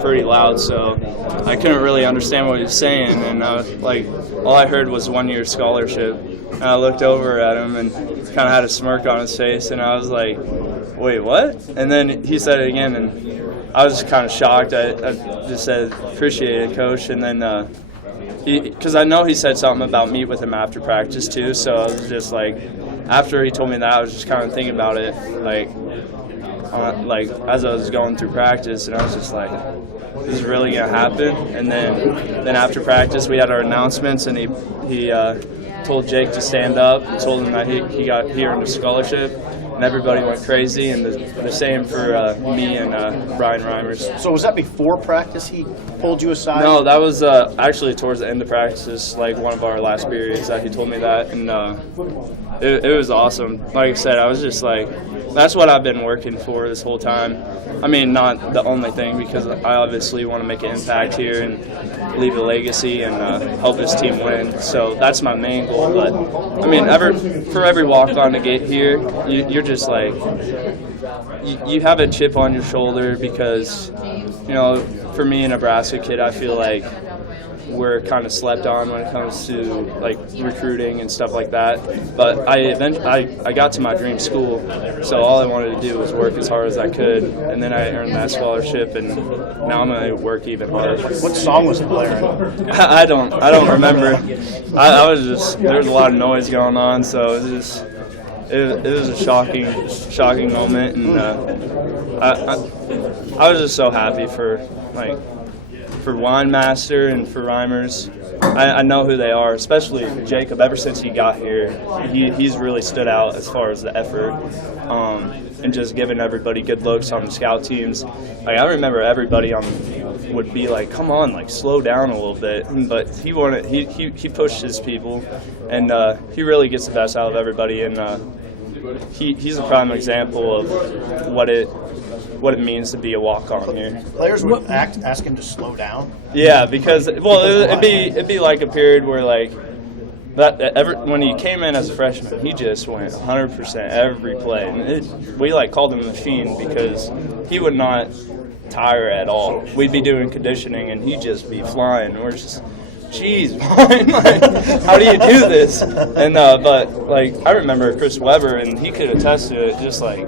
pretty loud, so I couldn't really understand what he was saying. And all I heard was 1-year scholarship. And I looked over at him and kind of had a smirk on his face, and I was like, wait, what? And then he said it again, and I was kind of shocked. I just said, appreciate it, Coach. And then because I know he said something about meet with him after practice too, so I was just like, after he told me that, I was just kind of thinking about it, like as I was going through practice, and I was just like, this is really gonna happen. And then after practice, we had our announcements, and he told Jake to stand up, and told him that he earned a scholarship. And everybody went crazy, and the same for me and Brian Reimers. So was that before practice he pulled you aside? No, that was actually towards the end of practice, like one of our last periods that he told me that. And it was awesome. Like I said, I was just like, that's what I've been working for this whole time. I mean, not the only thing, because I obviously want to make an impact here and leave a legacy and help this team win. So that's my main goal. But, I mean, for every walk-on to get here, you're just like, you have a chip on your shoulder because, you know, for me, a Nebraska kid, I feel like we're kind of slept on when it comes to like recruiting and stuff like that. But I got to my dream school, so all I wanted to do was work as hard as I could, and then I earned that scholarship, and now I'm gonna work even harder. What song was blaring? I don't remember. I was just, there was a lot of noise going on, so it was just it was a shocking moment, and I was just so happy for Winemaster and for Reimers. I know who they are, especially Jacob. Ever since he got here, he's really stood out as far as the effort and just giving everybody good looks on the scout teams. Like, I remember everybody would be like, "Come on, like slow down a little bit," but he pushed his people, and he really gets the best out of everybody. And he's a prime example of what it means to be a walk-on here. Players would ask him to slow down? Yeah, because, well, it'd be like a period where, like, when he came in as a freshman, he just went 100% every play. And we, like, called him a machine because he would not tire at all. We'd be doing conditioning, and he'd just be flying. And we're just, geez, man, like, how do you do this? And but, like, I remember Chris Webber, and he could attest to it, just, like,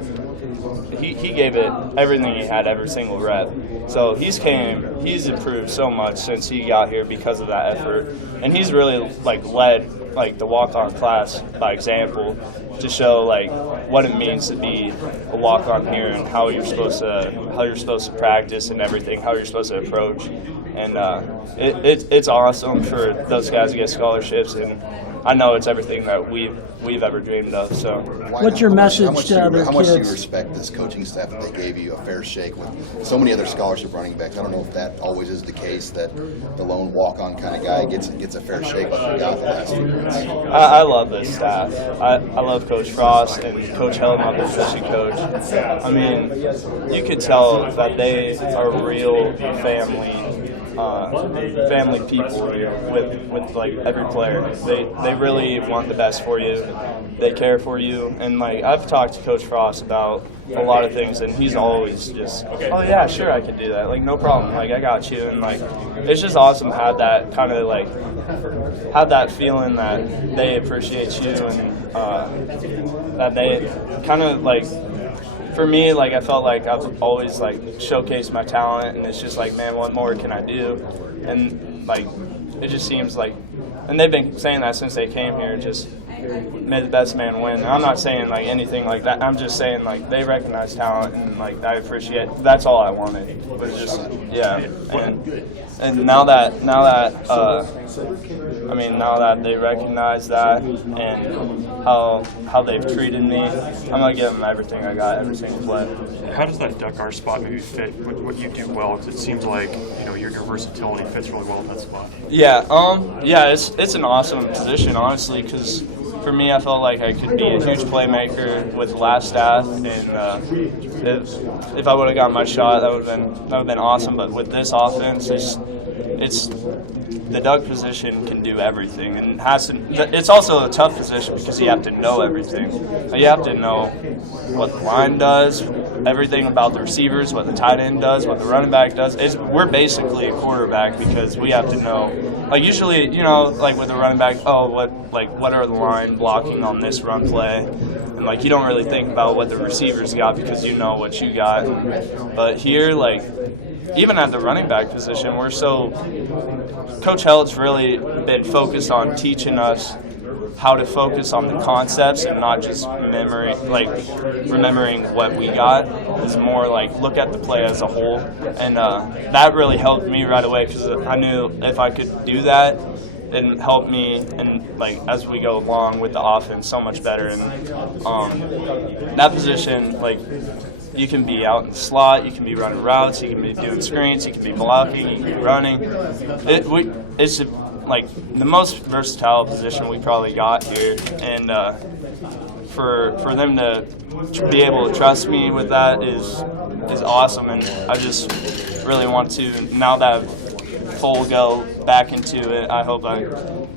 he gave it everything he had, every single rep. So he's improved so much since he got here because of that effort. And he's really like led like the walk-on class by example to show like what it means to be a walk-on here and how you're supposed to practice and everything, how you're supposed to approach. And it's awesome for those guys to get scholarships, and I know it's everything that we've ever dreamed of. So, what's your message to other kids? How much do you respect this coaching staff that they gave you a fair shake with so many other scholarship running backs? I don't know if that always is the case, that the lone walk-on kind of guy gets a fair shake like we got the last few years. I love this staff. I love Coach Frost and Coach Hell, my position coach. I mean, you could tell that they are real family people with like every player. They really want the best for you. They care for you, and like I've talked to Coach Frost about a lot of things, and he's always just, oh yeah, sure, I could do that, like no problem, like I got you. And like it's just awesome to have that kind of like have that feeling that they appreciate you, and that they kind of like, for me, like I felt like I've always like showcased my talent, and it's just like, man, what more can I do? And like it just seems like, and they've been saying that since they came here, just may the best man win. I'm not saying like anything like that. I'm just saying like they recognize talent, and like I appreciate. That's all I wanted was just, yeah. And now that they recognize that and how they've treated me, I'm gonna give them everything I got every single play. How does that duck guard spot maybe fit with what you do well? Because it seems like your versatility fits really well in that spot. Yeah, it's an awesome position, honestly, because for me, I felt like I could be a huge playmaker with the last staff, and if I would have got my shot, that would have been awesome. But with this offense, it's the Doug position can do everything, and it's also a tough position because you have to know everything. You have to know what the line does, everything about the receivers, what the tight end does, what the running back does. We're basically a quarterback because we have to know. Like usually, like with the running back, what are the line blocking on this run play? And like you don't really think about what the receivers got because you know what you got. But here, like even at the running back position, Coach Helt's really been focused on teaching us how to focus on the concepts and not just remembering what we got. It's more like look at the play as a whole, and that really helped me right away because I knew if I could do that, it helped me and like as we go along with the offense so much better. And that position, like you can be out in the slot, you can be running routes, you can be doing screens, you can be blocking, you can be running. It's like the most versatile position we probably got here, and for them to be able to trust me with that is awesome. And I just really want to, now that I've full go back into it, I hope I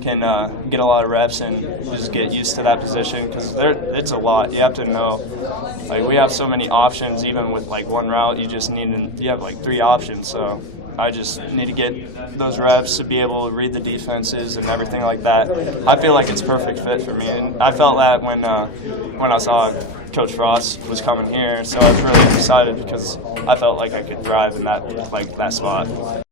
can get a lot of reps and just get used to that position because it's a lot. You have to know, like we have so many options. Even with like one route, you have like 3 options. So I just need to get those reps to be able to read the defenses and everything like that. I feel like it's a perfect fit for me, and I felt that when I saw Coach Frost was coming here. So I was really excited because I felt like I could thrive in that spot.